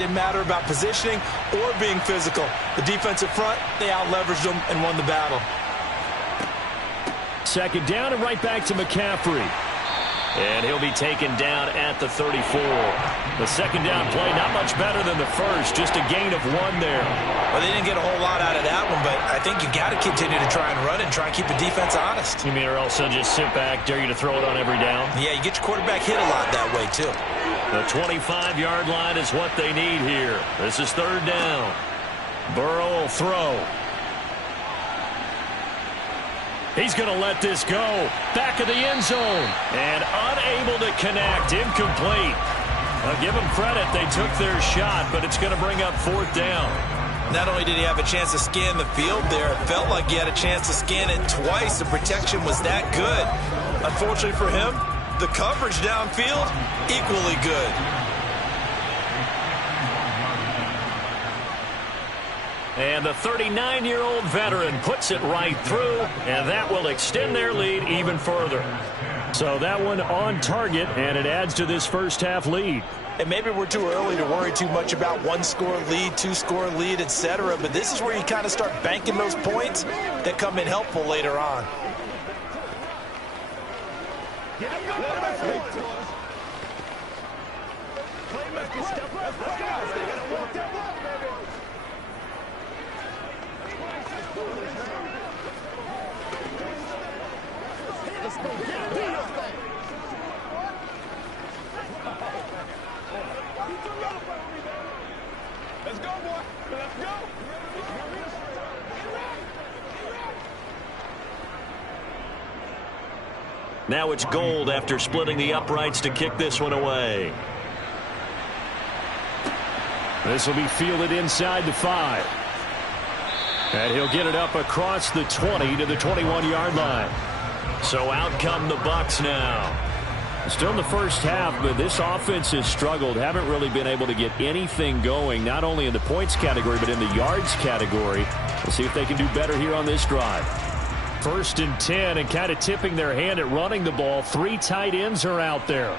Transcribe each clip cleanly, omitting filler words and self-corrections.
Didn't matter about positioning or being physical. The defensive front, they out-leveraged them and won the battle. Second down and right back to McCaffrey. And he'll be taken down at the 34. The second down play, not much better than the first, just a gain of 1 there. Well, they didn't get a whole lot out of that one, but I think you got to continue to try and run and try and keep the defense honest. You mean, or else they'll just sit back, dare you to throw it on every down? Yeah, you get your quarterback hit a lot that way, too. The 25-yard line is what they need here. This is third down. Burrow will throw. He's going to let this go. Back of the end zone. And unable to connect. Incomplete. I'll give them credit. They took their shot, but it's going to bring up fourth down. Not only did he have a chance to scan the field there, it felt like he had a chance to scan it twice. The protection was that good. Unfortunately for him, the coverage downfield, equally good. And the 39-year-old veteran puts it right through, and that will extend their lead even further. So that one on target, and it adds to this first-half lead. And maybe we're too early to worry too much about one-score lead, two-score lead, etc. But this is where you kind of start banking those points that come in helpful later on. Let's go, boy. Let's go. Now it's Gold after splitting the uprights to kick this one away. This will be fielded inside the 5. And he'll get it up across the 20 to the 21-yard line. So out come the Bucs now. Still in the first half, but this offense has struggled. Haven't really been able to get anything going, not only in the points category, but in the yards category. We'll see if they can do better here on this drive. 1st and 10, and kind of tipping their hand at running the ball. 3 tight ends are out there.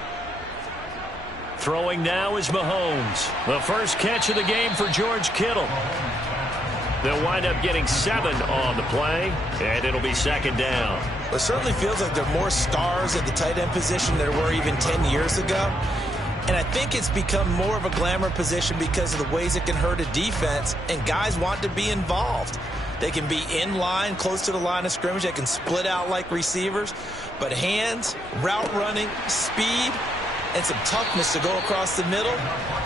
Throwing now is Mahomes. The first catch of the game for George Kittle. They'll wind up getting 7 on the play, and it'll be second down. It certainly feels like there are more stars at the tight end position than there were even 10 years ago. And I think it's become more of a glamour position because of the ways it can hurt a defense, and guys want to be involved. They can be in line, close to the line of scrimmage. They can split out like receivers. But hands, route running, speed, and some toughness to go across the middle,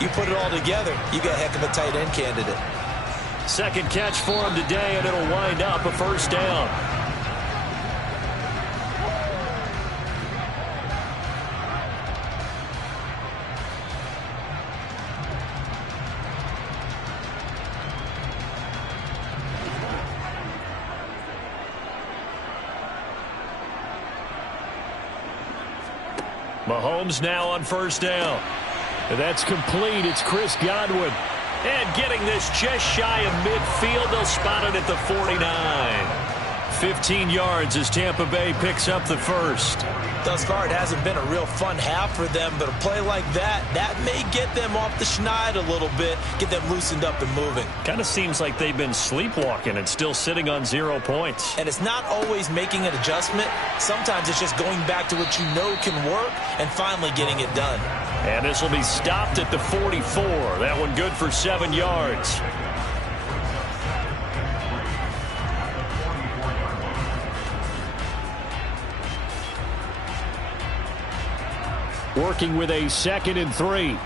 you put it all together, you got a heck of a tight end candidate. Second catch for him today, and it'll wind up a first down. Mahomes now on first down. That's complete. It's Chris Godwin. And getting this just shy of midfield. They'll spot it at the 49. 15 yards as Tampa Bay picks up the first. Thus far, it hasn't been a real fun half for them, but a play like that may get them off the schneid a little bit, get them loosened up and moving. Kind of seems like they've been sleepwalking and still sitting on 0 points. And it's not always making an adjustment. Sometimes it's just going back to what you know can work and finally getting it done. And this will be stopped at the 44. That one good for 7 yards. Working with a 2nd and 3.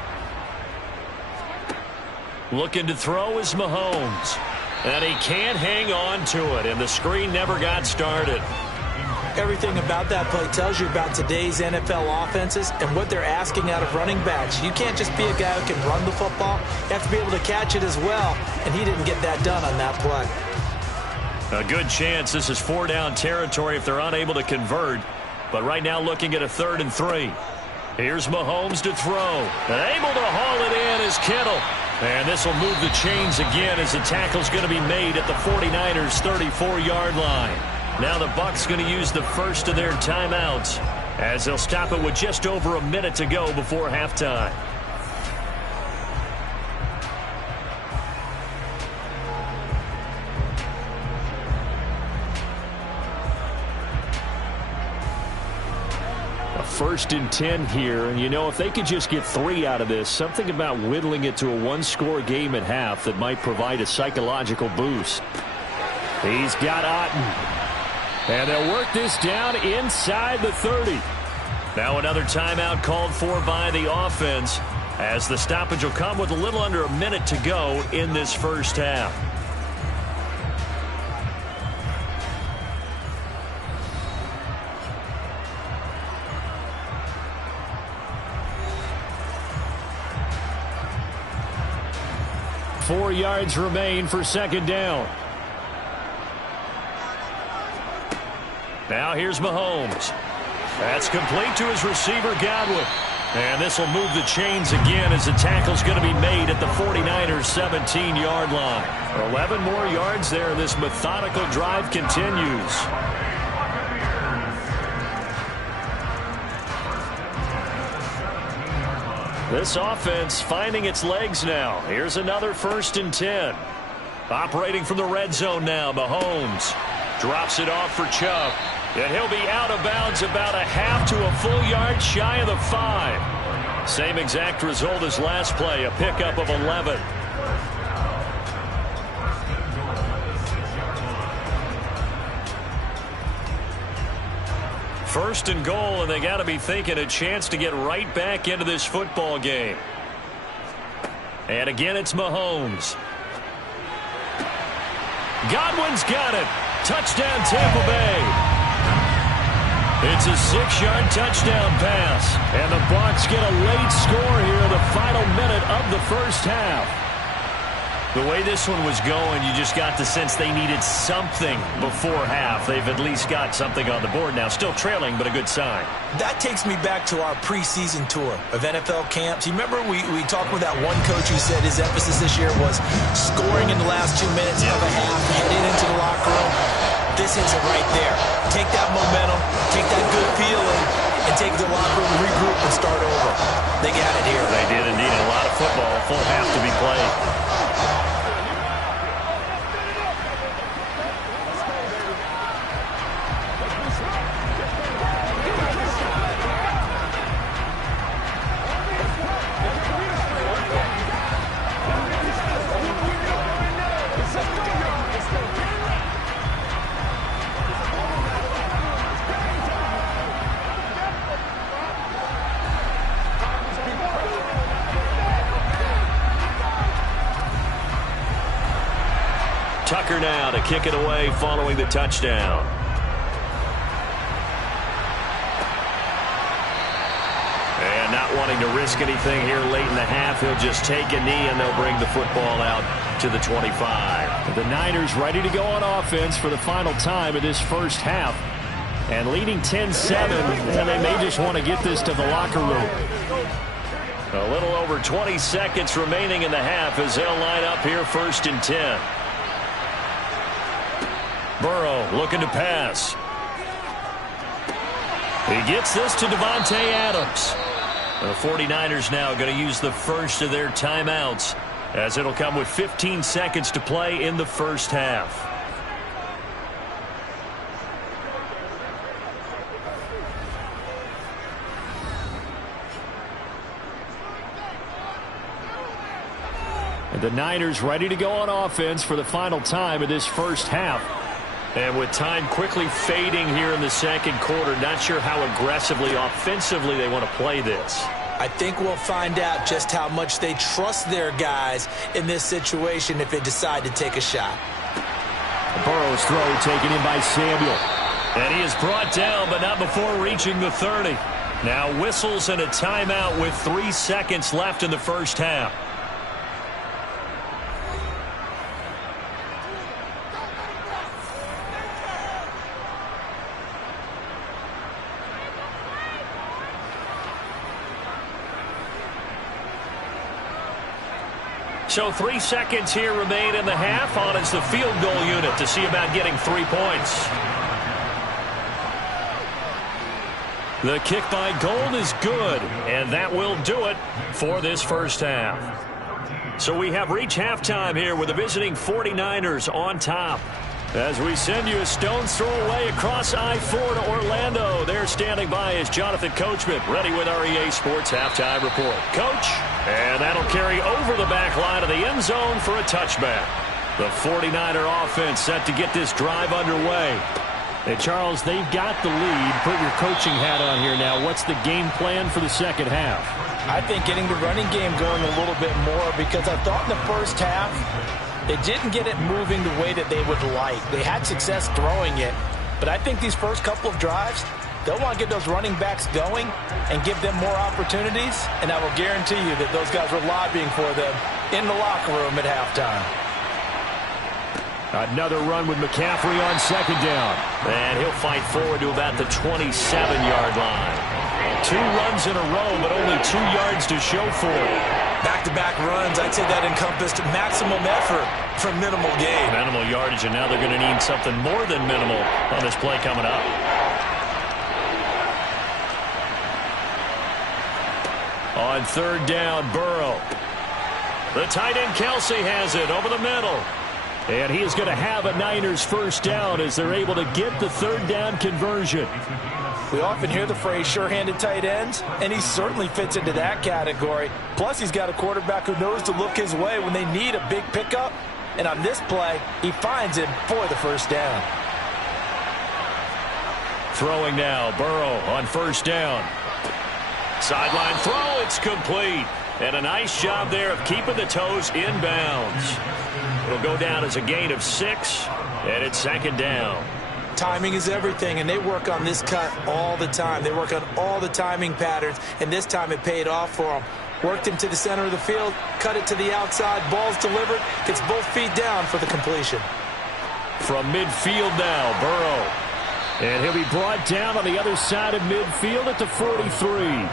Looking to throw is Mahomes. And he can't hang on to it, and the screen never got started. Everything about that play tells you about today's NFL offenses and what they're asking out of running backs. You can't just be a guy who can run the football. You have to be able to catch it as well, and he didn't get that done on that play. A good chance this is 4-down territory if they're unable to convert. But right now looking at a 3rd and 3. Here's Mahomes to throw. Able to haul it in is Kittle. And this will move the chains again as the tackle's going to be made at the 49ers' 34-yard line. Now the Bucs going to use the first of their timeouts as they'll stop it with just over a minute to go before halftime. 1st and 10 here. And, if they could just get 3 out of this, something about whittling it to a one-score game at half that might provide a psychological boost. He's got Otten. And they'll work this down inside the 30. Now another timeout called for by the offense, as the stoppage will come with a little under a minute to go in this first half. Four yards remain for second down. Now here's Mahomes. That's complete to his receiver, Godwin. And this will move the chains again as the tackle's going to be made at the 49ers' 17-yard line. 11 more yards there. This methodical drive continues. This offense finding its legs now. Here's another 1st and 10. Operating from the red zone now, Mahomes drops it off for Chubb. And he'll be out of bounds about a half to a full yard shy of the 5. Same exact result as last play, a pickup of 11. First and goal, and they got to be thinking a chance to get right back into this football game. And again, it's Mahomes. Godwin's got it. Touchdown, Tampa Bay. It's a 6-yard touchdown pass. And the Bucs get a late score here in the final minute of the first half. The way this one was going, you just got the sense they needed something before half. They've at least got something on the board now. Still trailing, but a good sign. That takes me back to our preseason tour of NFL camps. You remember we talked with that one coach who said his emphasis this year was scoring in the last 2 minutes of a half, heading into the locker room. This hits it right there. Take that momentum, take that good feeling, and take the locker room, regroup, and start over. They got it here. They did indeed. A lot of football, full half to be played. Tucker now to kick it away following the touchdown. And not wanting to risk anything here late in the half, he'll just take a knee and they'll bring the football out to the 25. The Niners ready to go on offense for the final time of this first half. And leading 10-7, and they may just want to get this to the locker room. A little over 20 seconds remaining in the half as they'll line up here 1st and 10. Burrow looking to pass. He gets this to Davante Adams. The 49ers now going to use the first of their timeouts, as it'll come with 15 seconds to play in the first half. And the Niners ready to go on offense for the final time of this first half. And with time quickly fading here in the second quarter, not sure how aggressively, offensively they want to play this. I think we'll find out just how much they trust their guys in this situation if they decide to take a shot. Burrow's throw taken in by Samuel. And he is brought down, but not before reaching the 30. Now whistles and a timeout with 3 seconds left in the first half. So 3 seconds here remain in the half. On is the field goal unit to see about getting 3 points. The kick by Gold is good, and that will do it for this first half. So we have reached halftime here with the visiting 49ers on top. As we send you a stone's throw away across I-4 to Orlando. There standing by is Jonathan Coachman, ready with our EA Sports Halftime Report. Coach, and that'll carry over the back line of the end zone for a touchback. The 49er offense set to get this drive underway. Hey, Charles, they've got the lead. Put your coaching hat on here now. What's the game plan for the second half? I think getting the running game going a little bit more, because I thought in the first half they didn't get it moving the way that they would like. They had success throwing it, but I think these first couple of drives, they'll want to get those running backs going and give them more opportunities, and I will guarantee you that those guys were lobbying for them in the locker room at halftime. Another run with McCaffrey on second down. And he'll fight forward to about the 27-yard line. 2 runs in a row, but only 2 yards to show for it. Back-to-back runs, I'd say that encompassed maximum effort for minimal gain. Minimal yardage, and now they're going to need something more than minimal on this play coming up. On third down, Burrow. The tight end Kelsey has it over the middle. And he is going to have a Niners first down as they're able to get the third down conversion. We often hear the phrase sure-handed tight ends, and he certainly fits into that category. Plus, he's got a quarterback who knows to look his way when they need a big pickup. And on this play, he finds him for the first down. Throwing now, Burrow on first down. Sideline throw, it's complete. And a nice job there of keeping the toes in bounds. It'll go down as a gain of 6, and it's second down. Timing is everything, and they work on this cut all the time. They work on all the timing patterns, and this time it paid off for them. Worked him to the center of the field, cut it to the outside, ball's delivered, gets both feet down for the completion. From midfield now, Burrow. And he'll be brought down on the other side of midfield at the 43.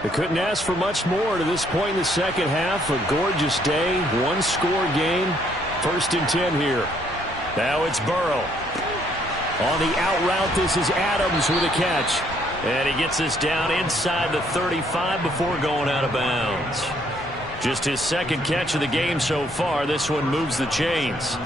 They couldn't ask for much more to this point in the second half. A gorgeous day, one-score game. First and 10 here. Now it's Burrow. On the out route, this is Adams with a catch. And he gets this down inside the 35 before going out of bounds. Just his second catch of the game so far. This one moves the chains.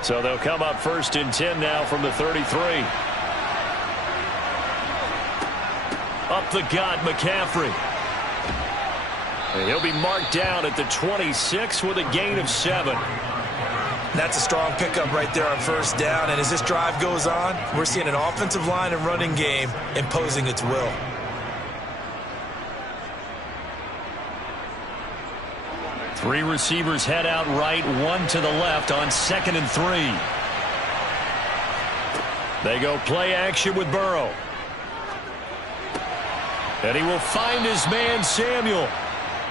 So they'll come up first and 10 now from the 33. Up the gut, McCaffrey. And he'll be marked down at the 26 with a gain of 7. That's a strong pickup right there on first down. And as this drive goes on, we're seeing an offensive line and running game imposing its will. Three receivers head out right, one to the left on second and 3. They go play action with Burrow. And he will find his man, Samuel.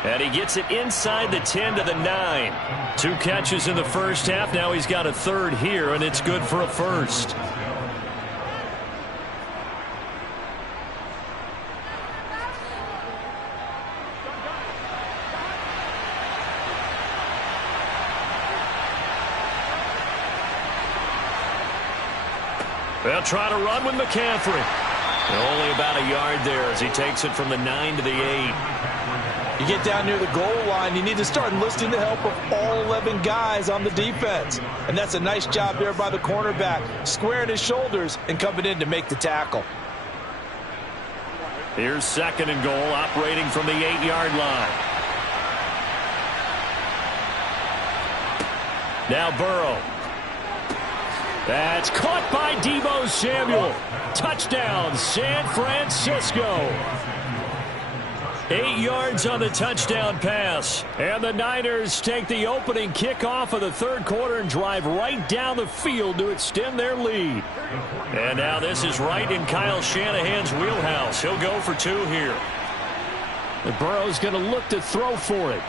And he gets it inside the 10 to the 9. 2 catches in the first half. Now he's got a third here, and it's good for a first. They'll try to run with McCaffrey. Only about a yard there as he takes it from the 9 to the 8. You get down near the goal line, you need to start enlisting the help of all 11 guys on the defense. And that's a nice job there by the cornerback, squaring his shoulders and coming in to make the tackle. Here's second and goal, operating from the 8-yard line. Now Burrow. That's caught by Deebo Samuel. Touchdown, San Francisco. 8 yards on the touchdown pass. And the Niners take the opening kickoff of the third quarter and drive right down the field to extend their lead. And now this is right in Kyle Shanahan's wheelhouse. He'll go for 2 here. And Burrow's going to look to throw for it.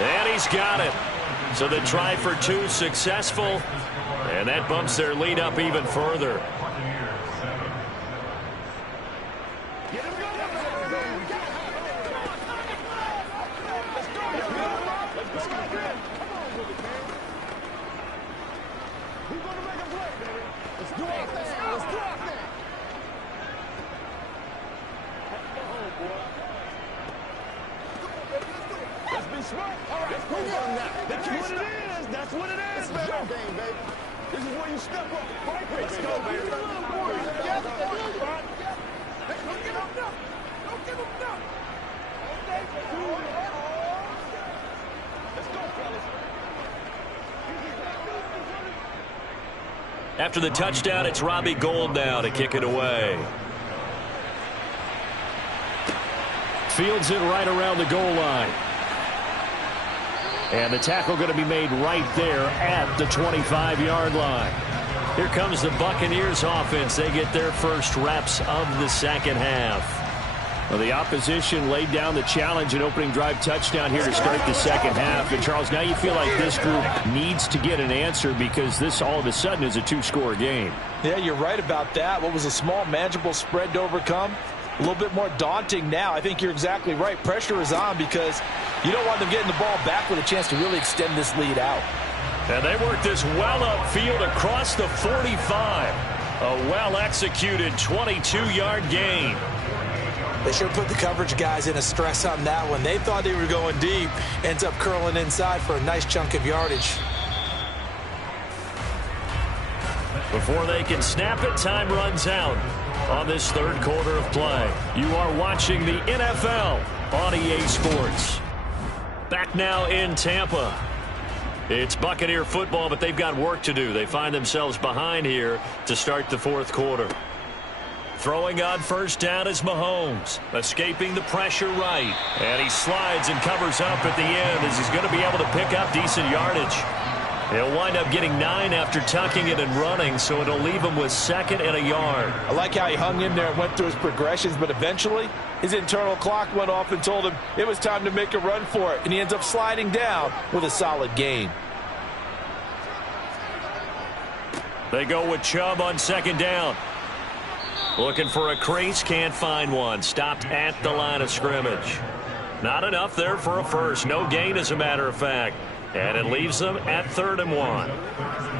And he's got it. So the try for 2 successful. And that bumps their lead up even further. be smart. All right, let's go on now. That's what it is. That's what it is, baby. This is your game, baby. This is where you step up. Right, let's go, baby. Don't give him nothing. Don't give him nothing. Let's go, fellas. After the touchdown, it's Robbie Gould now to kick it away. Fields it right around the goal line. And the tackle going to be made right there at the 25-yard line. Here comes the Buccaneers offense. They get their first reps of the second half. Well, the opposition laid down the challenge and opening drive touchdown here to start the second half. And, Charles, now you feel like this group needs to get an answer because this all of a sudden is a two-score game. Yeah, you're right about that. What was a small, manageable spread to overcome? A little bit more daunting now. I think you're exactly right. Pressure is on because you don't want them getting the ball back with a chance to really extend this lead out. And they work this well upfield across the 45. A well-executed 22-yard gain. They sure put the coverage guys in a stress on that one. They thought they were going deep. Ends up curling inside for a nice chunk of yardage. Before they can snap it, time runs out on this third quarter of play. You are watching the NFL on EA Sports. Back now in Tampa. It's Buccaneer football, but they've got work to do. They find themselves behind here to start the fourth quarter. Throwing on first down is Mahomes, escaping the pressure right. And he slides and covers up at the end as he's going to be able to pick up decent yardage. He'll wind up getting 9 after tucking it and running, so it'll leave him with 2nd and a yard. I like how he hung in there and went through his progressions, but eventually his internal clock went off and told him it was time to make a run for it, and he ends up sliding down with a solid gain. They go with Chubb on second down. Looking for a crease, can't find one. Stopped at the line of scrimmage. Not enough there for a first. No gain, as a matter of fact. And it leaves them at 3rd and 1.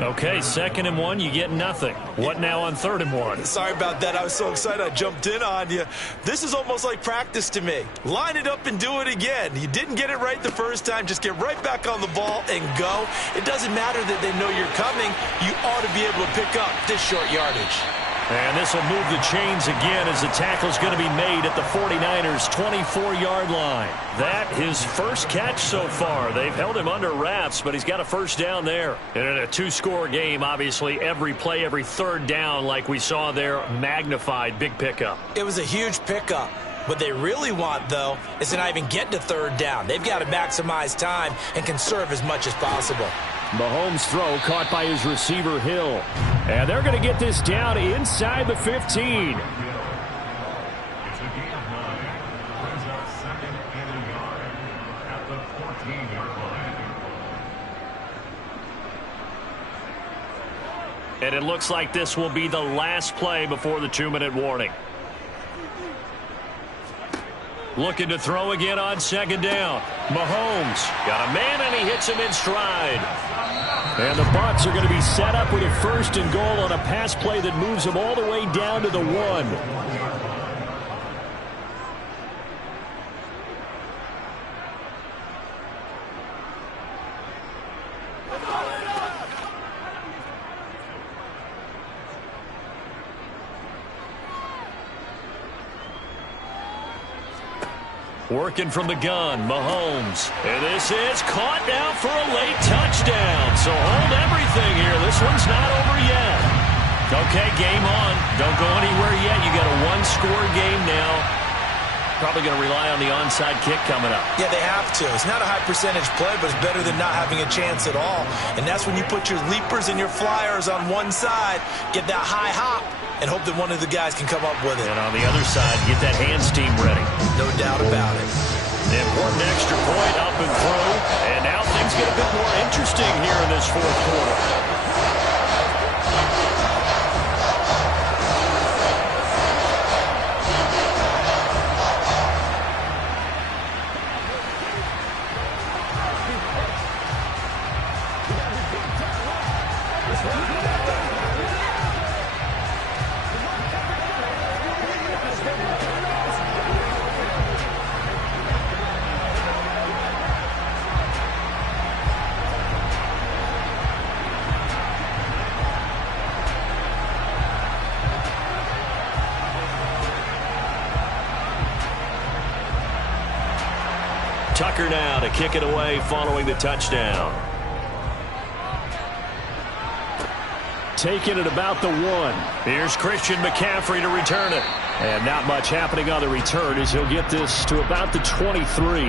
Okay, 2nd and 1, you get nothing. What now on 3rd and 1? Sorry about that. I was so excited I jumped in on you. This is almost like practice to me. Line it up and do it again. You didn't get it right the first time. Just get right back on the ball and go. It doesn't matter that they know you're coming. You ought to be able to pick up this short yardage. And this will move the chains again as the tackle's going to be made at the 49ers' 24-yard line. That his first catch so far. They've held him under wraps, but he's got a first down there. And in a two-score game, obviously, every play, every third down, like we saw there, magnified. Big pickup. It was a huge pickup. What they really want, though, is to not even get to 3rd down. They've got to maximize time and conserve as much as possible. Mahomes' throw caught by his receiver, Hill. And they're going to get this down inside the 15. And it looks like this will be the last play before the 2-minute warning. Looking to throw again on second down. Mahomes got a man, and he hits him in stride. And the Bucs are going to be set up with a 1st and goal on a pass play that moves them all the way down to the 1. Working from the gun, Mahomes. And this is caught now for a late touchdown. So hold everything here. This one's not over yet. Okay, game on. Don't go anywhere yet. You got a 1-score game now. Probably going to rely on the onside kick coming up. Yeah, they have to. It's not a high percentage play, but it's better than not having a chance at all. And that's when you put your leapers and your flyers on one side, get that high hop, and hope that one of the guys can come up with it. And on the other side, get that hands team ready. No doubt about it. The important extra point up and through. And now things get a bit more interesting here in this fourth quarter. Tucker now to kick it away following the touchdown. Taking it about the 1. Here's Christian McCaffrey to return it. And not much happening on the return as he'll get this to about the 23.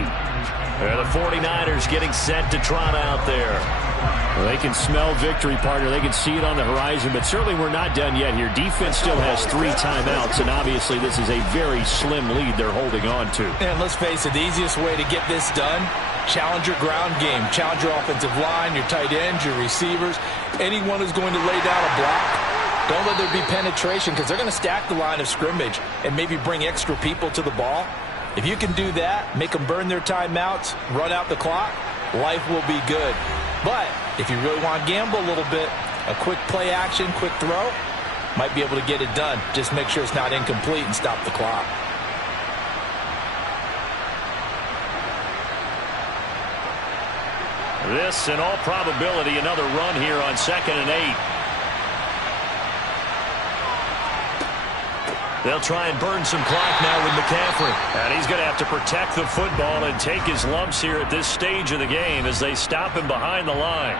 The 49ers getting set to trot out there. Well, they can smell victory, partner. They can see it on the horizon, but certainly we're not done yet here. Defense still has 3 timeouts, and obviously this is a very slim lead they're holding on to. And let's face it, the easiest way to get this done, challenge your ground game. Challenge your offensive line, your tight ends, your receivers. Anyone who's going to lay down a block, don't let there be penetration because they're going to stack the line of scrimmage and maybe bring extra people to the ball. If you can do that, make them burn their timeouts, run out the clock, life will be good. But if you really want to gamble a little bit, a quick play action, quick throw, might be able to get it done. Just make sure it's not incomplete and stop the clock. This, in all probability, another run here on 2nd and 8. They'll try and burn some clock now with McCaffrey. And he's going to have to protect the football and take his lumps here at this stage of the game as they stop him behind the line.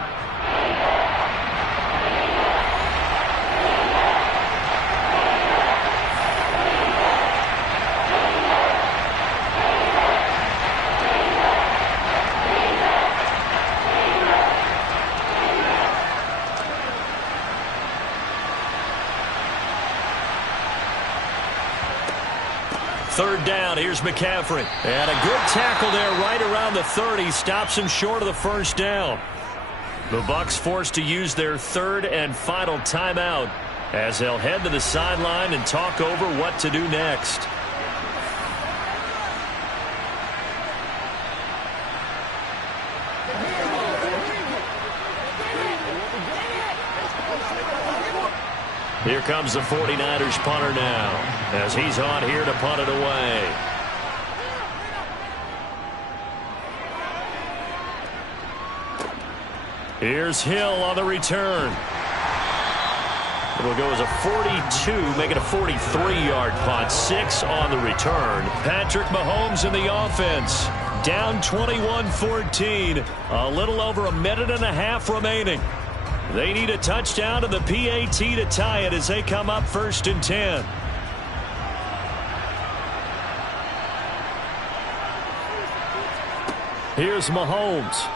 Third down, here's McCaffrey. And a good tackle there right around the 30. Stops him short of the first down. The Bucs forced to use their 3rd and final timeout as they'll head to the sideline and talk over what to do next. Here comes the 49ers punter now as he's on here to punt it away. Here's Hill on the return. It'll go as a 42, make it a 43-yard punt. 6 on the return. Patrick Mahomes in the offense. Down 21-14. A little over a minute and a half remaining. They need a touchdown to the PAT to tie it as they come up 1st and 10. Here's Mahomes.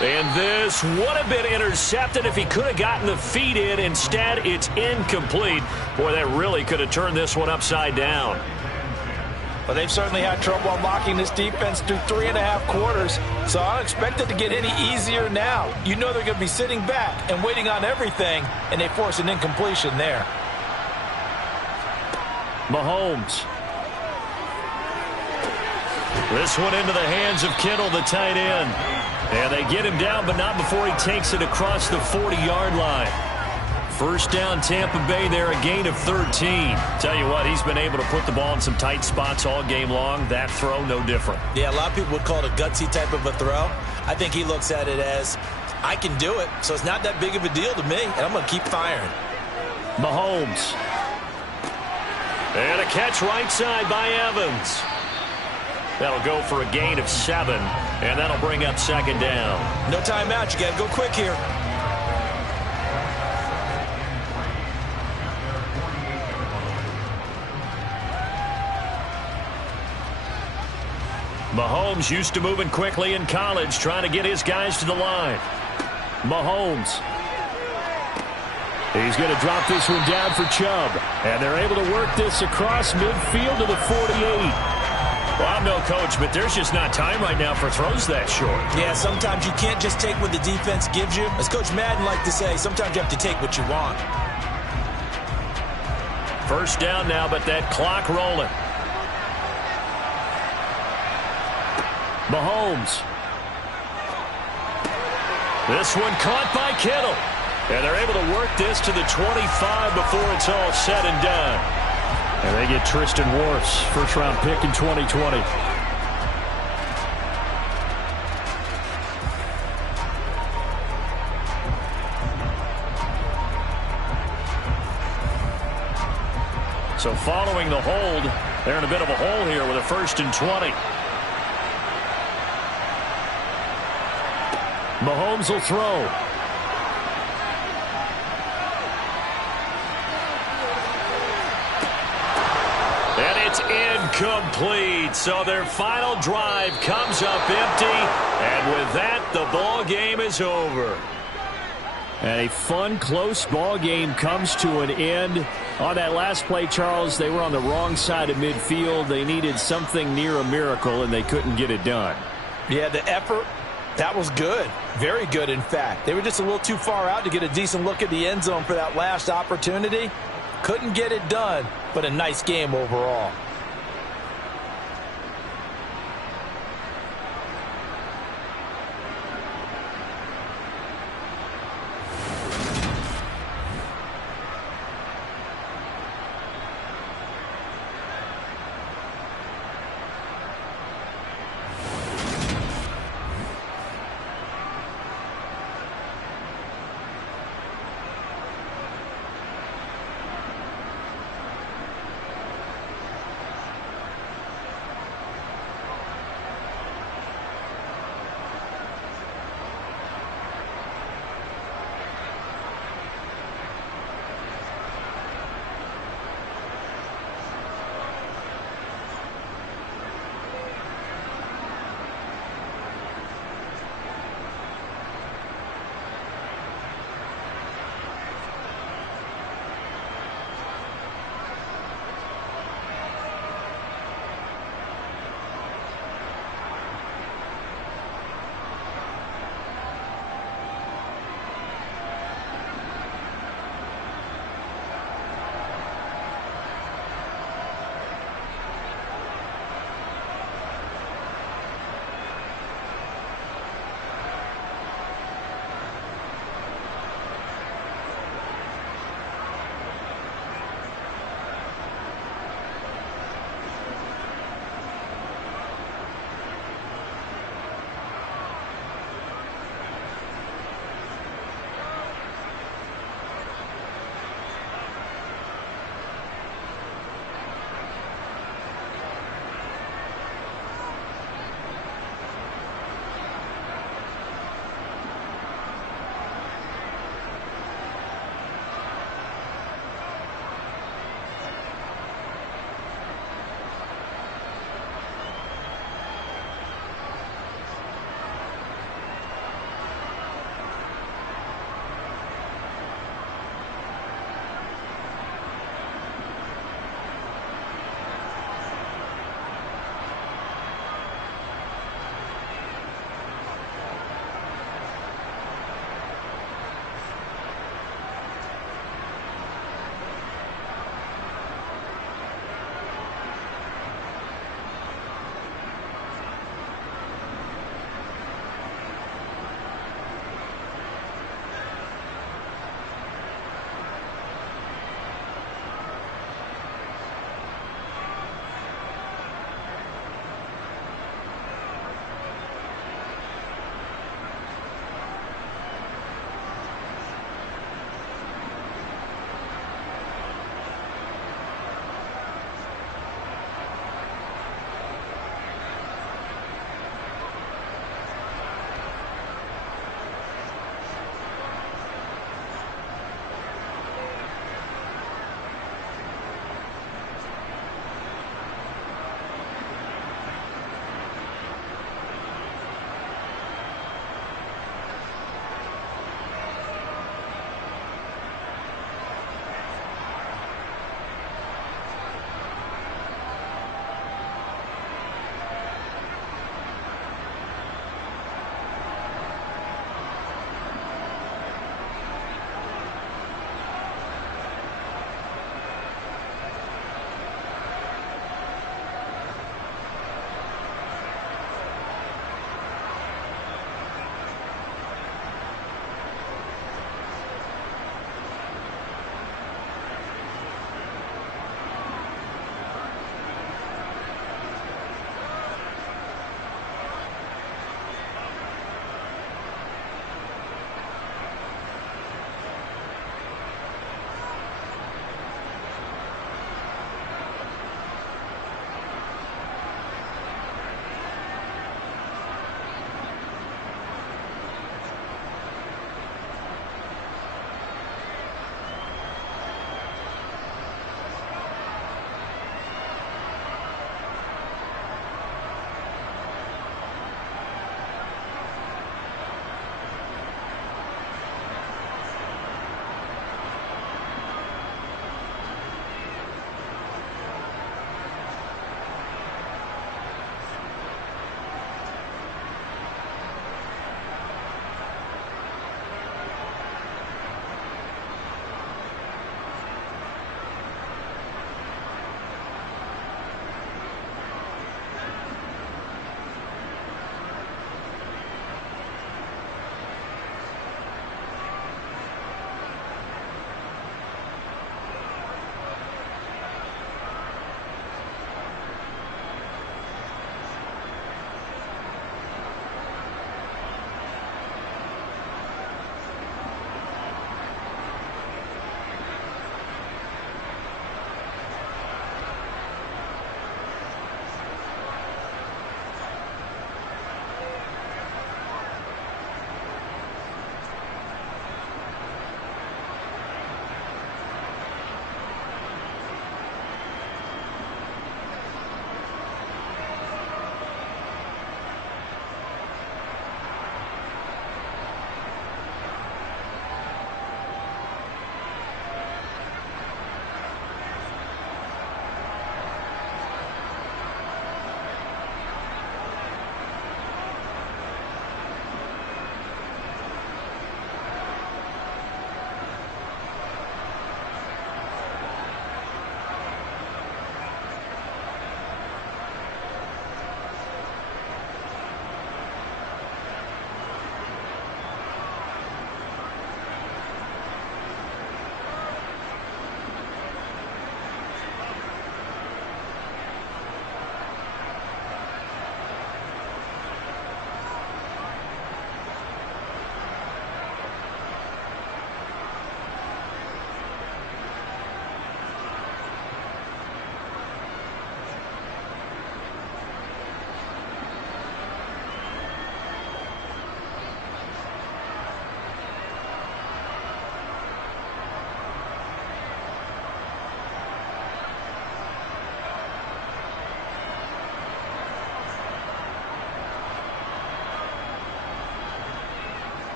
And this would have been intercepted if he could have gotten the feet in. Instead, it's incomplete. Boy, that really could have turned this one upside down. Well, they've certainly had trouble unlocking this defense through 3.5 quarters, so I don't expect it to get any easier now. You know they're going to be sitting back and waiting on everything, and they force an incompletion there. Mahomes. This one into the hands of Kittle, the tight end. And they get him down, but not before he takes it across the 40-yard line. First down, Tampa Bay there, a gain of 13. Tell you what, he's been able to put the ball in some tight spots all game long. That throw, no different. Yeah, a lot of people would call it a gutsy type of a throw. I think he looks at it as, I can do it, so it's not that big of a deal to me, and I'm going to keep firing. Mahomes. And a catch right side by Evans. That'll go for a gain of 7, and that'll bring up 2nd down. No timeout. You got to go quick here. Mahomes used to moving quickly in college, trying to get his guys to the line. Mahomes. He's going to drop this one down for Chubb. And they're able to work this across midfield to the 48. Well, I'm no coach, but there's just not time right now for throws that short. Yeah, sometimes you can't just take what the defense gives you. As Coach Madden liked to say, sometimes you have to take what you want. First down now, but that clock rolling. Mahomes. This one caught by Kittle. And they're able to work this to the 25 before it's all said and done. And they get Tristan Wirfs, first-round pick in 2020. So following the hold, They're in a bit of a hole here with a 1st and 20. Mahomes will throw. And it's incomplete. So their final drive comes up empty. And with that, the ball game is over. And a fun, close ball game comes to an end. On that last play, Charles, they were on the wrong side of midfield. They needed something near a miracle, and they couldn't get it done. Yeah, the effort, that was good. Very good, in fact. They were just a little too far out to get a decent look at the end zone for that last opportunity. Couldn't get it done, but a nice game overall.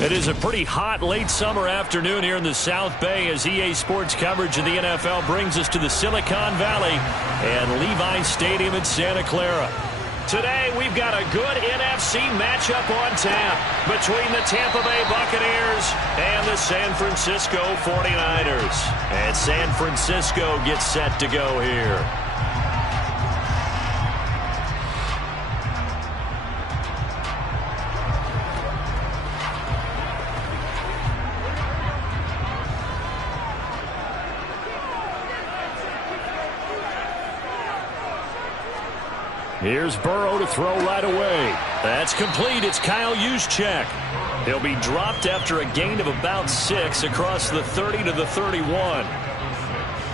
It is a pretty hot late summer afternoon here in the South Bay as EA Sports coverage of the NFL brings us to the Silicon Valley and Levi Stadium in Santa Clara. Today, we've got a good NFC matchup on tap between the Tampa Bay Buccaneers and the San Francisco 49ers. And San Francisco gets set to go here. Here's Burrow to throw right away. That's complete. It's Kyle Juszczyk. He'll be dropped after a gain of about 6 across the 30 to the 31.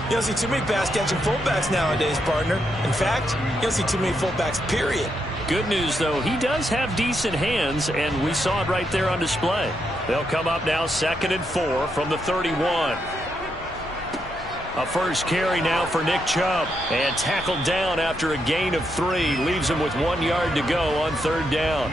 You don't see too many pass-catching fullbacks nowadays, partner. In fact, you don't see too many fullbacks, period. Good news, though, he does have decent hands, and we saw it right there on display. They'll come up now 2nd and 4 from the 31. A first carry now for Nick Chubb. And tackled down after a gain of 3. Leaves him with 1 yard to go on 3rd down.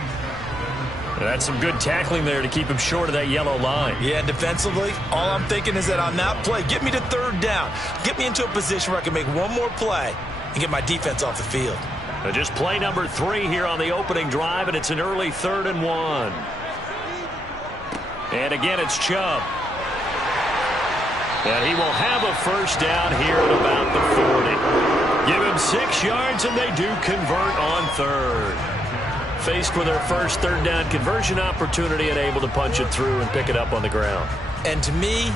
And that's some good tackling there to keep him short of that yellow line. Yeah, defensively, all I'm thinking is that on that play, get me to 3rd down. Get me into a position where I can make one more play and get my defense off the field. Now just play number 3 here on the opening drive, and it's an early 3rd and 1. And again, it's Chubb. And he will have a first down here at about the 40. Give him 6 yards, and they do convert on 3rd. Faced with their first 3rd down conversion opportunity and able to punch it through and pick it up on the ground. And to me,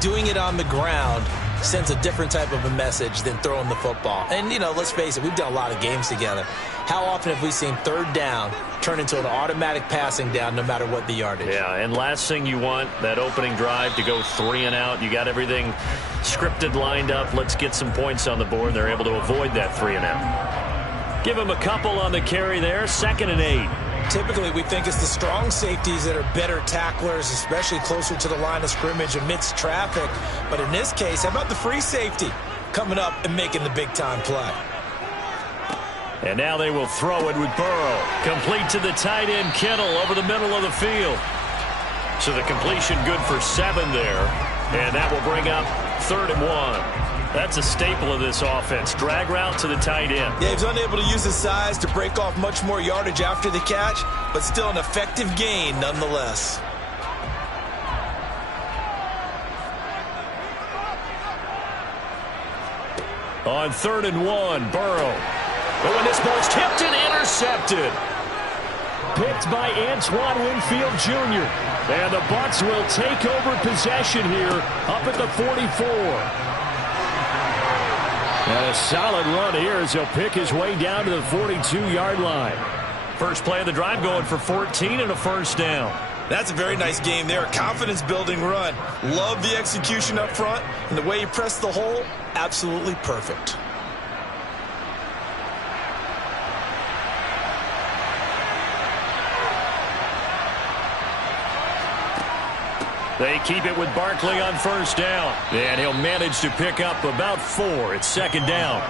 doing it on the ground sends a different type of a message than throwing the football. And, you know, let's face it, we've done a lot of games together. How often have we seen 3rd down turn into an automatic passing down no matter what the yardage? Yeah, and last thing you want, that opening drive to go 3 and out. You got everything scripted, lined up. Let's get some points on the board. They're able to avoid that 3 and out. Give him a couple on the carry there. 2nd and 8. Typically, we think it's the strong safeties that are better tacklers, especially closer to the line of scrimmage amidst traffic. But in this case, how about the free safety coming up and making the big-time play? And now they will throw it with Burrow. Complete to the tight end, Kittle, over the middle of the field. So the completion good for 7 there. And that will bring up 3rd and 1. That's a staple of this offense. Drag route to the tight end. Yeah, he's unable to use his size to break off much more yardage after the catch, but still an effective gain nonetheless. On 3rd and 1, Burrow. But when this ball's tipped and intercepted. Picked by Antoine Winfield Jr. And the Bucs will take over possession here up at the 44. And a solid run here as he'll pick his way down to the 42-yard line. First play of the drive going for 14 and a first down. That's a very nice game there. A confidence-building run. Love the execution up front. And the way he pressed the hole, absolutely perfect. They keep it with Barkley on first down. And he'll manage to pick up about 4. It's 2nd down.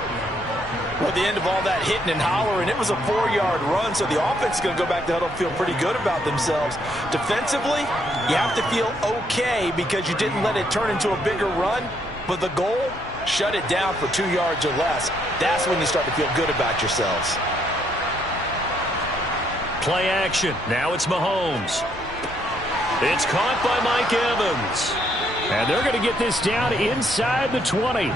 Well, at the end of all that hitting and hollering, it was a 4-yard run, so the offense is going to go back to huddle and feel pretty good about themselves. Defensively, you have to feel okay because you didn't let it turn into a bigger run, but the goal, shut it down for 2 yards or less. That's when you start to feel good about yourselves. Play action. Now it's Mahomes. It's caught by Mike Evans. And they're going to get this down inside the 20.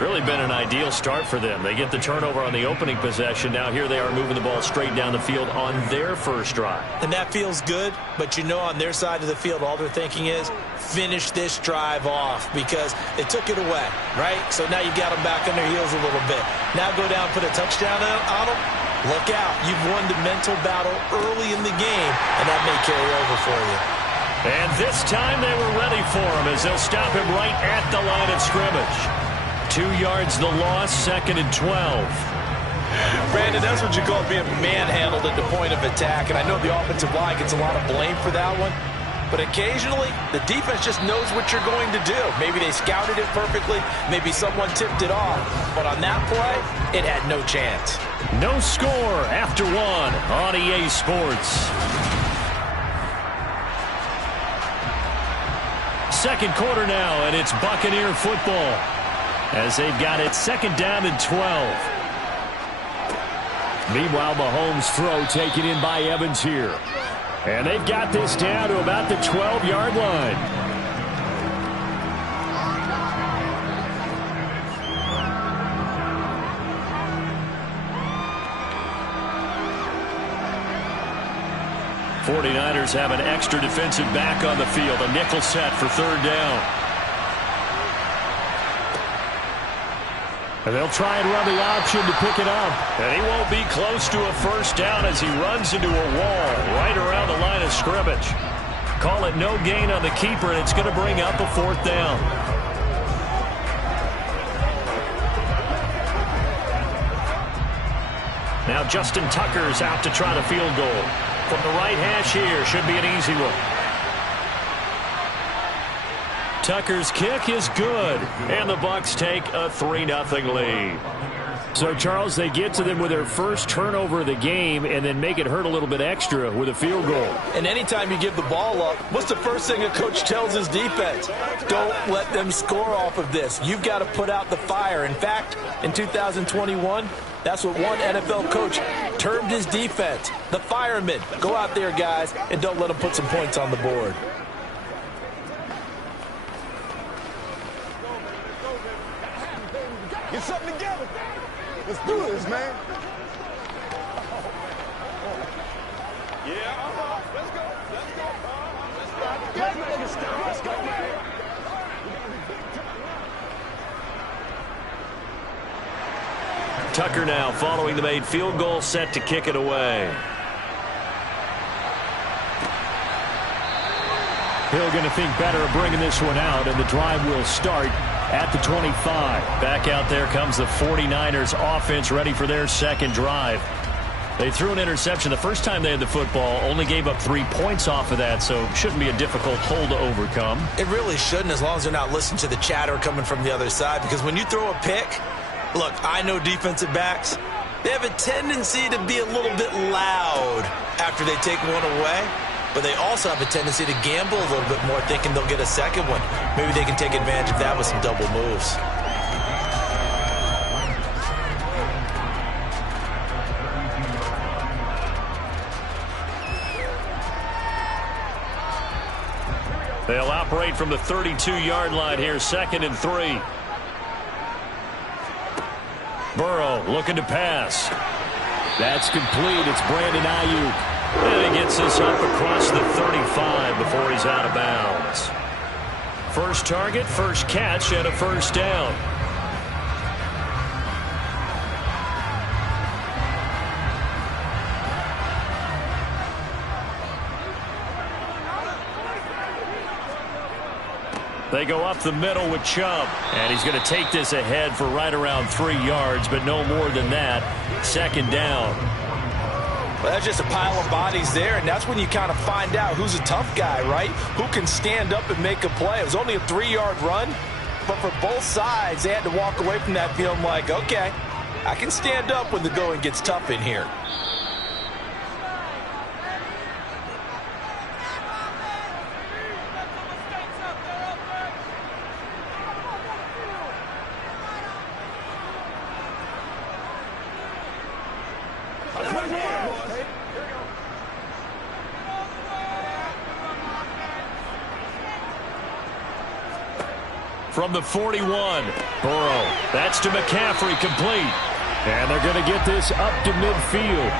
Really been an ideal start for them. They get the turnover on the opening possession. Now here they are moving the ball straight down the field on their first drive. And that feels good, but you know on their side of the field, all they're thinking is finish this drive off because they took it away, right? So now you've got them back on their heels a little bit. Now go down, put a touchdown on them. Look out. You've won the mental battle early in the game, and that may carry over for you. And this time they were ready for him as they'll stop him right at the line of scrimmage. 2 yards the loss, 2nd and 12. Brandon, that's what you call being manhandled at the point of attack, and I know the offensive line gets a lot of blame for that one. But occasionally, the defense just knows what you're going to do. Maybe they scouted it perfectly. Maybe someone tipped it off. But on that play, it had no chance. No score after 1 on EA Sports. Second quarter now, and it's Buccaneer football as they've got it second down and 12. Meanwhile, Mahomes' throw taken in by Evans here. And they've got this down to about the 12-yard line. '49ers have an extra defensive back on the field. A nickel set for third down. And they'll try and run the option to pick it up. And he won't be close to a first down as he runs into a wall right around the line of scrimmage. Call it no gain on the keeper, and it's going to bring up a fourth down. Now Justin Tucker's out to try the field goal. From the right hash here, should be an easy one. Tucker's kick is good, and the Bucs take a 3-0 lead. So, Charles, they get to them with their first turnover of the game and then make it hurt a little bit extra with a field goal. And anytime you give the ball up, what's the first thing a coach tells his defense? Don't let them score off of this. You've got to put out the fire. In fact, in 2021, that's what one NFL coach termed his defense, the firemen. Go out there, guys, and don't let them put some points on the board. Get something together. Let's do this, man. Yeah, let's go. Let's go, man. Tucker now following the made field goal, set to kick it away. Hill going to think better of bringing this one out, and the drive will start at the 25. Back out there comes the 49ers offense, ready for their second drive. They threw an interception the first time they had the football, only gave up 3 points off of that, so shouldn't be a difficult hole to overcome. It really shouldn't, as long as they're not listening to the chatter coming from the other side, because when you throw a pick, look, I know defensive backs, they have a tendency to be a little bit loud after they take one away. But they also have a tendency to gamble a little bit more, thinking they'll get a second one. Maybe they can take advantage of that with some double moves. They'll operate from the 32-yard line here, 2nd and 3. Burrow looking to pass. That's complete. It's Brandon Ayuk. And he gets this up across the 35 before he's out of bounds. First target, first catch, and a first down. They go up the middle with Chubb. And he's going to take this ahead for right around 3 yards, but no more than that. Second down. Well, that's just a pile of bodies there, and that's when you kind of find out who's a tough guy, right? Who can stand up and make a play. It was only a 3-yard run, but for both sides, they had to walk away from that feeling like, okay, I can stand up when the going gets tough in here. From the 41, Burrow. That's to McCaffrey, complete. And they're going to get this up to midfield.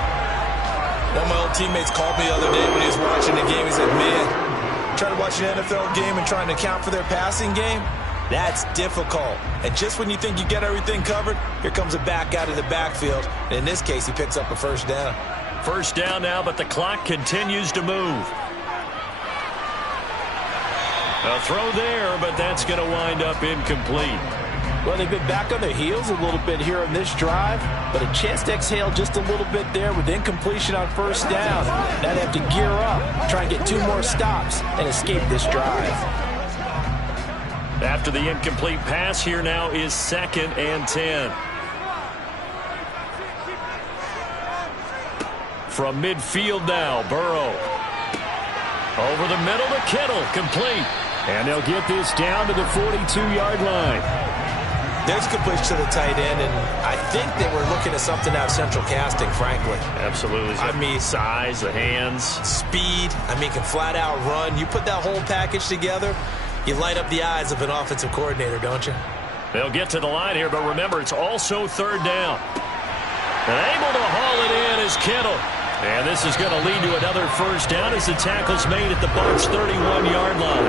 One of my old teammates called me the other day when he was watching the game. He said, man, trying to watch an NFL game and trying to account for their passing game, that's difficult. And just when you think you get everything covered, here comes a back out of the backfield. And in this case, he picks up a first down. First down now, but the clock continues to move. A throw there, but that's going to wind up incomplete. Well, they've been back on their heels a little bit here on this drive, but a chance to exhale just a little bit there with incompletion on first down. Now they have to gear up, try and get 2 more stops, and escape this drive. After the incomplete pass, here now is 2nd and 10. From midfield now, Burrow. Over the middle to Kittle, complete. And they'll get this down to the 42-yard line. There's a good push to the tight end, and I think they were looking at something out of central casting, frankly. Absolutely. I mean, size, the hands. Speed, can flat out run. You put that whole package together, you light up the eyes of an offensive coordinator, don't you? They'll get to the line here, but remember, it's also third down. And able to haul it in is Kittle. And this is going to lead to another first down as the tackle's made at the Bucs' 31-yard line.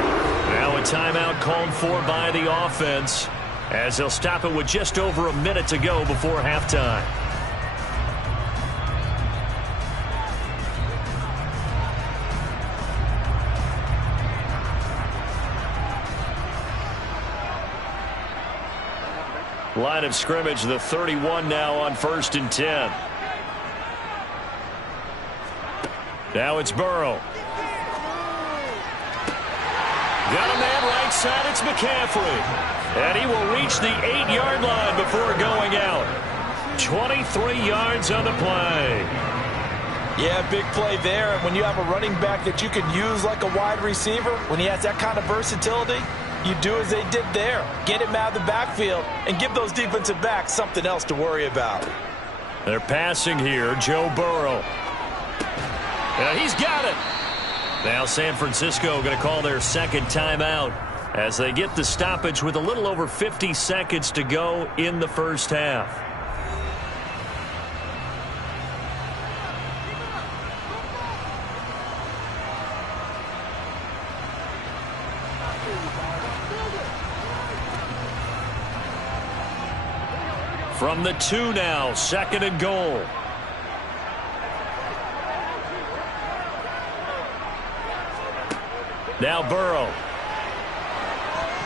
Now a timeout called for by the offense, as they'll stop it with just over a minute to go before halftime. Line of scrimmage, the 31 now on 1st and 10. Now it's Burrow. Got a man right side, it's McCaffrey. And he will reach the 8-yard line before going out. 23 yards on the play. Yeah, big play there. And when you have a running back that you can use like a wide receiver, when he has that kind of versatility, you do as they did there. Get him out of the backfield and give those defensive backs something else to worry about. They're passing here, Joe Burrow. And he's got it. Now San Francisco going to call their second timeout as they get the stoppage with a little over 50 seconds to go in the first half. From the 2 now, 2nd and goal. Now Burrow.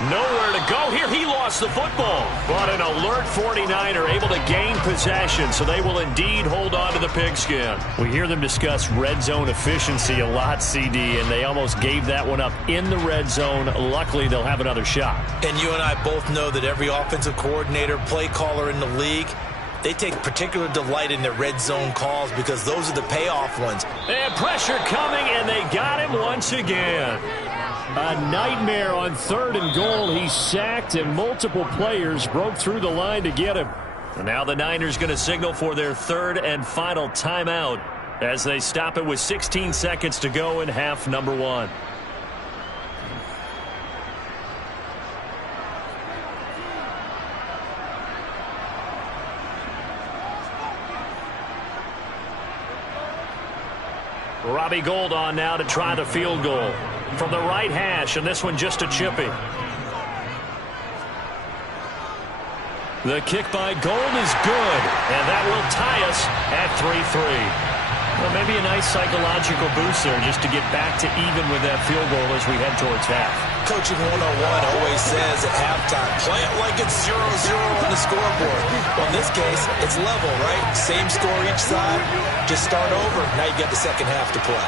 Nowhere to go here. He lost the football. But an alert 49er able to gain possession, so they will indeed hold on to the pigskin. We hear them discuss red zone efficiency a lot, CD, and they almost gave that one up in the red zone. Luckily, they'll have another shot. And you and I both know that every offensive coordinator, play caller in the league, they take particular delight in their red zone calls because those are the payoff ones. And pressure coming, and they got him once again. A nightmare on 3rd and goal. He's sacked, and multiple players broke through the line to get him. And now the Niners going to signal for their 3rd and final timeout as they stop it with 16 seconds to go in half number 1. Robbie Gould on now to try the field goal from the right hash, and this one just a chippy. The kick by Gould is good, and that will tie us at 3-3. Well, maybe a nice psychological boost there just to get back to even with that field goal as we head towards half. Coaching 101 always says at halftime, play it like it's 0-0 on the scoreboard. Well, in this case, it's level, right? Same score each side. Just start over. Now you got the second half to play.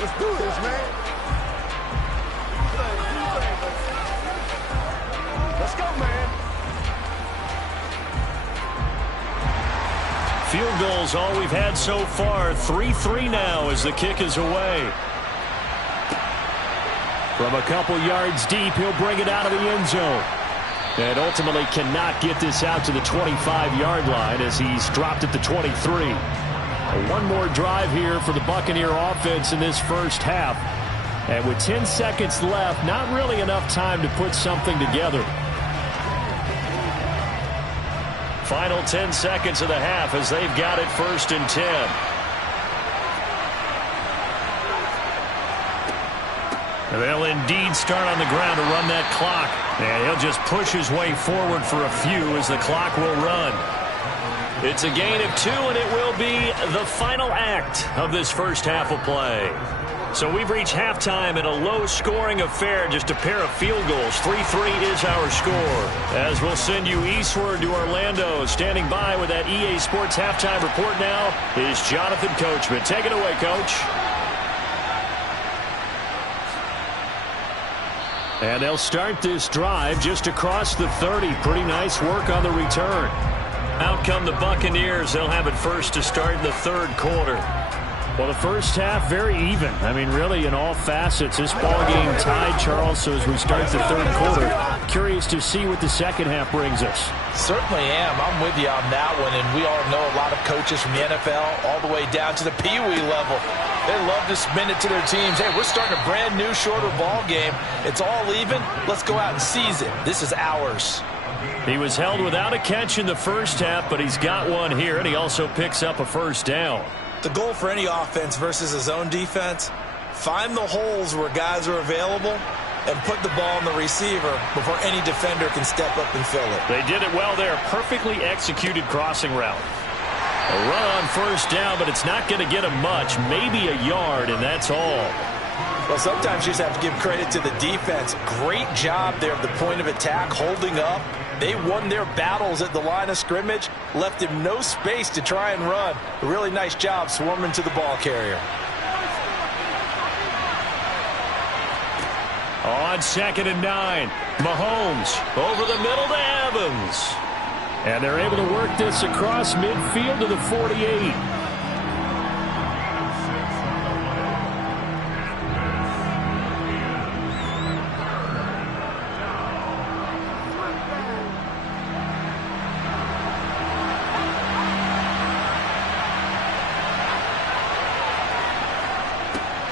Let's do this, man. Let's go, man. Field goals all we've had so far. 3-3 now as the kick is away. From a couple yards deep, he'll bring it out of the end zone. And ultimately cannot get this out to the 25-yard line as he's dropped at the 23. One more drive here for the Buccaneer offense in this first half. And with 10 seconds left, not really enough time to put something together. Final 10 seconds of the half as they've got it 1st and 10. They'll indeed start on the ground to run that clock. And he'll just push his way forward for a few as the clock will run. It's a gain of 2, and it will be the final act of this first half of play. So we've reached halftime in a low-scoring affair, just a pair of field goals. 3-3 is our score. As we'll send you eastward to Orlando. Standing by with that EA Sports halftime report now is Jonathan Coachman. Take it away, Coach. And they'll start this drive just across the 30. Pretty nice work on the return. Out come the Buccaneers. They'll have it first to start in the third quarter. Well, the first half, very even. I mean, really, in all facets, this ball game tied, Charles. So as we start the third quarter, curious to see what the second half brings us. Certainly am. I'm with you on that one. And we all know a lot of coaches from the NFL all the way down to the Pee Wee level. They love to spin it to their teams. Hey, we're starting a brand new, shorter ball game. It's all even. Let's go out and seize it. This is ours. He was held without a catch in the first half, but he's got one here, and he also picks up a first down. The goal for any offense versus his own defense, find the holes where guys are available and put the ball on the receiver before any defender can step up and fill it. They did it well there. Perfectly executed crossing route. A run on first down, but it's not going to get him much. Maybe a yard, and that's all. Well, sometimes you just have to give credit to the defense. Great job there at the point of attack, holding up. They won their battles at the line of scrimmage, left him no space to try and run. A really nice job swarming to the ball carrier. On 2nd and 9, Mahomes over the middle to Evans. And they're able to work this across midfield to the 48.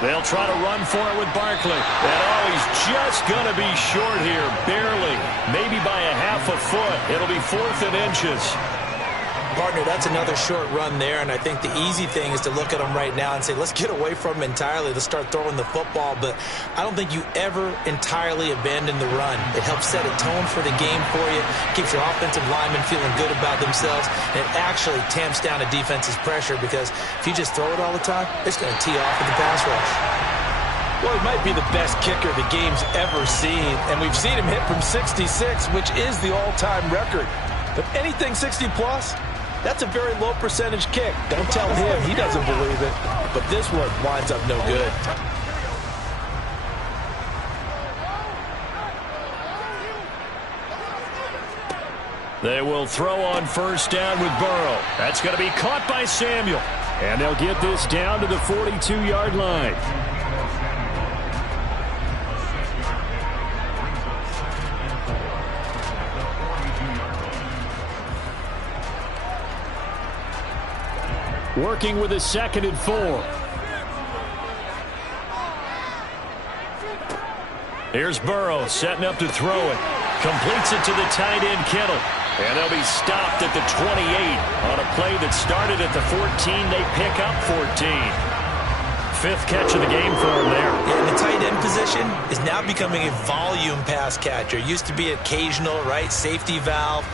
They'll try to run for it with Barkley. And he's just going to be short here, barely. Maybe by a half a foot. It'll be 4th and inches. Partner, that's another short run there, and I think the easy thing is to look at him right now and say, let's get away from him entirely. Let's start throwing the football, but I don't think you ever entirely abandon the run. It helps set a tone for the game for you, keeps your offensive linemen feeling good about themselves, and it actually tamps down a defense's pressure because if you just throw it all the time, it's going to tee off with the pass rush. Well, he might be the best kicker the game's ever seen, and we've seen him hit from 66, which is the all-time record. But anything 60-plus, that's a very low percentage kick. Don't tell him he doesn't believe it. But this one winds up no good. They will throw on first down with Burrow. That's going to be caught by Samuel. And they'll get this down to the 42-yard line. Working with a 2nd and 4. Here's Burrow setting up to throw it. Completes it to the tight end, Kittle. And they'll be stopped at the 28 on a play that started at the 14. They pick up 14. 5th catch of the game for him there. Yeah, the tight end position is now becoming a volume pass catcher. Used to be occasional, right? Safety valve.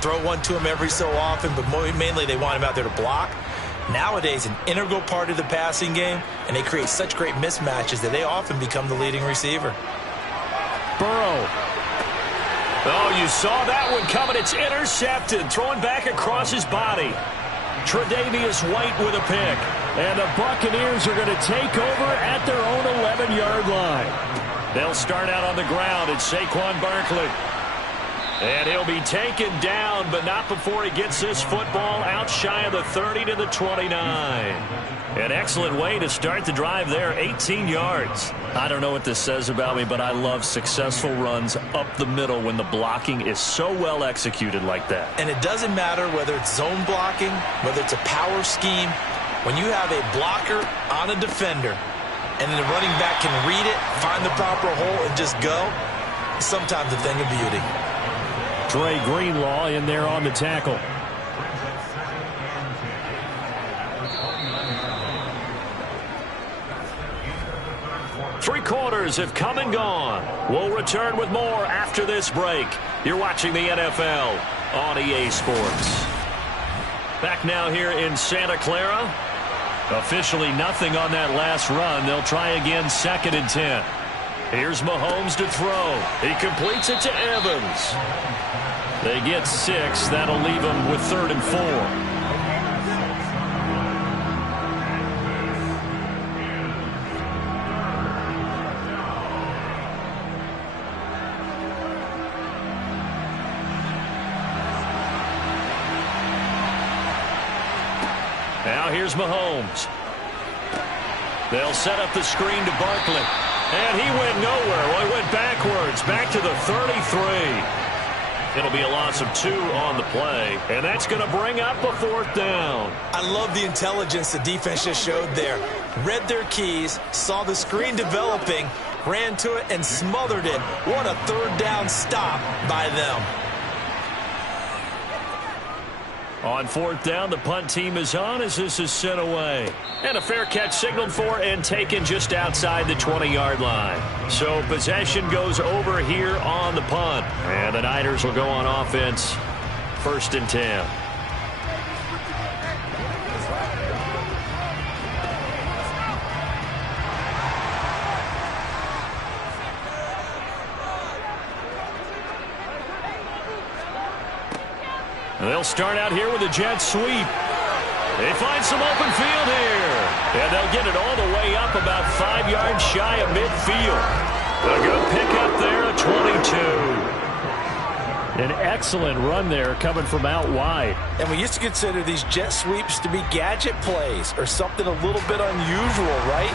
Throw one to him every so often, but mainly they want him out there to block. Nowadays, an integral part of the passing game, and they create such great mismatches that they often become the leading receiver. Burrow. Oh, you saw that one coming. It's intercepted. Throwing back across his body. Tre'Davious White with a pick. And the Buccaneers are going to take over at their own 11-yard line. They'll start out on the ground. It's Saquon Barkley. And he'll be taken down, but not before he gets this football out shy of the 30 to the 29. An excellent way to start the drive there, 18 yards. I don't know what this says about me, but I love successful runs up the middle when the blocking is so well executed like that. And it doesn't matter whether it's zone blocking, whether it's a power scheme. When you have a blocker on a defender, and then the running back can read it, find the proper hole, and just go, sometimes a thing of beauty. Dre Greenlaw in there on the tackle. Three quarters have come and gone. We'll return with more after this break. You're watching the NFL on EA Sports. Back now here in Santa Clara. Officially nothing on that last run. They'll try again 2nd and 10. Here's Mahomes to throw. He completes it to Evans. They get 6. That'll leave them with 3rd and 4. here's Mahomes. They'll set up the screen to Barkley. And he went nowhere. Well, he went backwards, back to the 33. It'll be a loss of 2 on the play, and that's going to bring up a 4th down. I love the intelligence the defense just showed there. Read their keys, saw the screen developing, ran to it, and smothered it. What a 3rd down stop by them. On 4th down, the punt team is on as this is sent away. And a fair catch signaled for and taken just outside the 20-yard line. So possession goes over here on the punt. And the Niners will go on offense, 1st and 10. They'll start out here with a jet sweep. They find some open field here. And they'll get it all the way up about 5 yards shy of midfield. A good pickup there at 22. An excellent run there coming from out wide. And we used to consider these jet sweeps to be gadget plays or something a little bit unusual, right?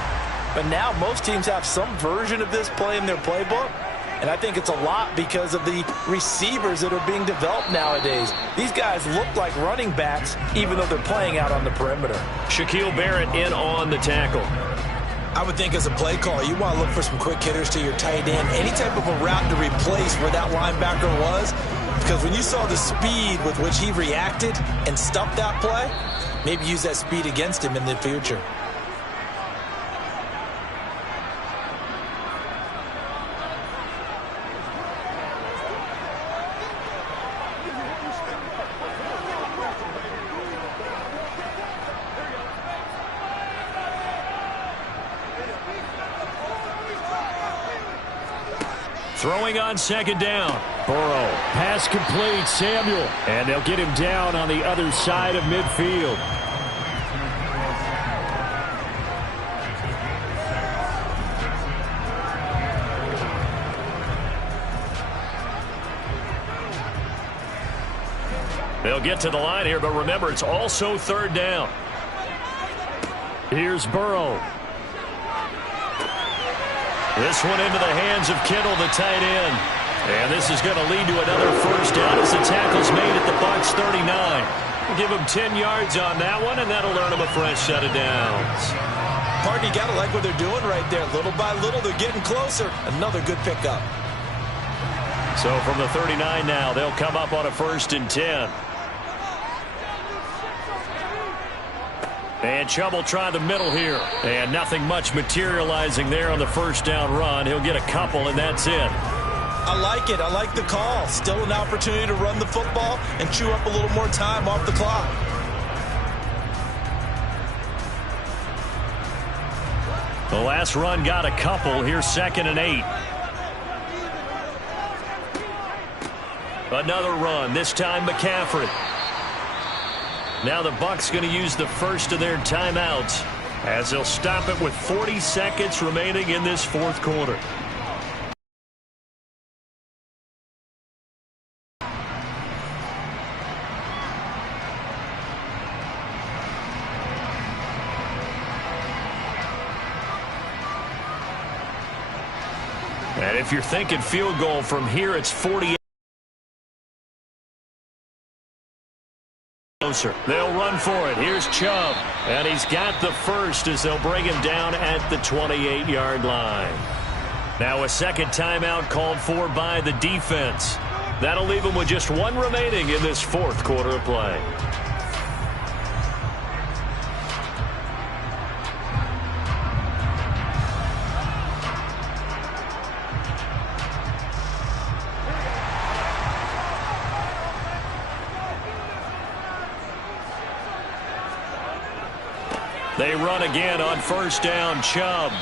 But now most teams have some version of this play in their playbook. And I think it's a lot because of the receivers that are being developed nowadays. These guys look like running backs, even though they're playing out on the perimeter. Shaquille Barrett in on the tackle. I would think as a play caller, you want to look for some quick hitters to your tight end. Any type of a route to replace where that linebacker was. Because when you saw the speed with which he reacted and stuffed that play, maybe use that speed against him in the future. Throwing on 2nd down. Burrow, pass complete, Samuel. And they'll get him down on the other side of midfield. They'll get to the line here, but remember, it's also 3rd down. Here's Burrow. This one into the hands of Kittle, the tight end. And this is going to lead to another 1st down as the tackle's made at the Bucs 39. Give them 10 yards on that one, and that'll earn them a fresh set of downs. Partner, you got to like what they're doing right there. Little by little, they're getting closer. Another good pickup. So from the 39 now, they'll come up on a 1st and 10. And Chubb will try the middle here. And nothing much materializing there on the 1st down run. He'll get a couple, and that's it. I like it. I like the call. Still an opportunity to run the football and chew up a little more time off the clock. The last run got a couple. Here's 2nd and 8. Another run, this time McCaffrey. Now the Bucs going to use the first of their timeouts as they'll stop it with 40 seconds remaining in this 4th quarter. And if you're thinking field goal from here, it's 48. They'll run for it. Here's Chubb. And he's got the first as they'll bring him down at the 28-yard line. Now a 2nd timeout called for by the defense. That'll leave them with just 1 remaining in this 4th quarter of play. They run again on 1st down. Chubb.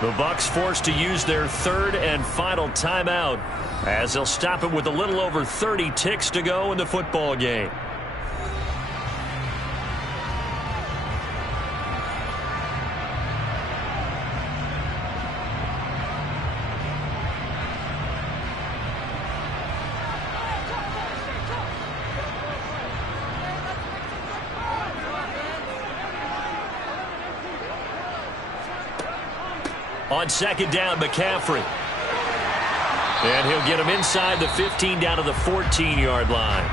The Bucs forced to use their 3rd and final timeout as they'll stop it with a little over 30 ticks to go in the football game. On second down, McCaffrey. And he'll get him inside the 15 down to the 14-yard line.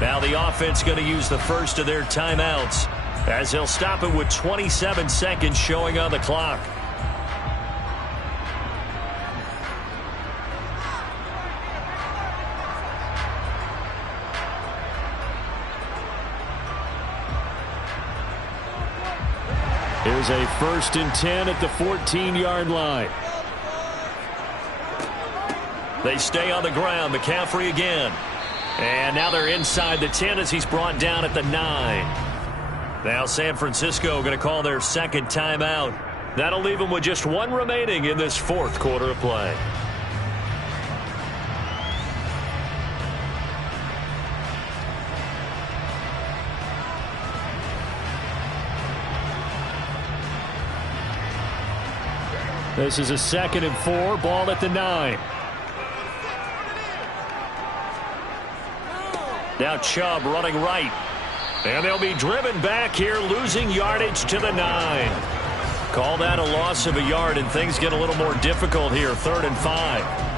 Now the offense going to use the first of their timeouts as they'll stop it with 27 seconds showing on the clock. Here's a 1st and 10 at the 14-yard line. They stay on the ground. McCaffrey again. And now they're inside the 10 as he's brought down at the 9. Now San Francisco going to call their second timeout. That'll leave them with just one remaining in this 4th quarter of play. This is a 2nd and 4, ball at the 9. Now Chubb running right. And they'll be driven back here, losing yardage to the 9. Call that a loss of a yard, and things get a little more difficult here, 3rd and 5.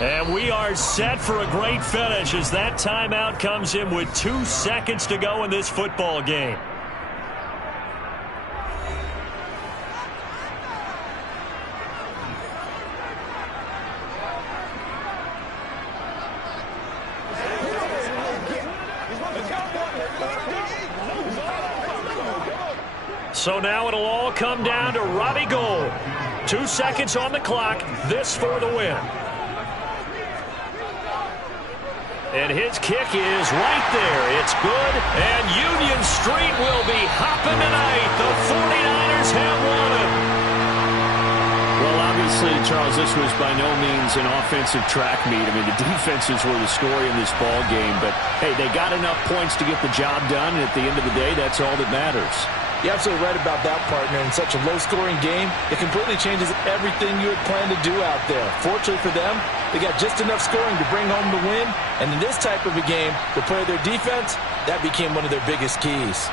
And we are set for a great finish as that timeout comes in with 2 seconds to go in this football game. So now it'll all come down to Robbie Gould. 2 seconds on the clock. This for the win. And his kick is right there. It's good. And Union Street will be hopping tonight. The 49ers have won it. Well, obviously, Charles, this was by no means an offensive track meet. I mean, the defenses were the story in this ball game. But, hey, they got enough points to get the job done. And at the end of the day, that's all that matters. You're absolutely right about that, partner. In such a low-scoring game, it completely changes everything you had planned to do out there. Fortunately for them, they got just enough scoring to bring home the win. And in this type of a game, to play their defense, that became one of their biggest keys.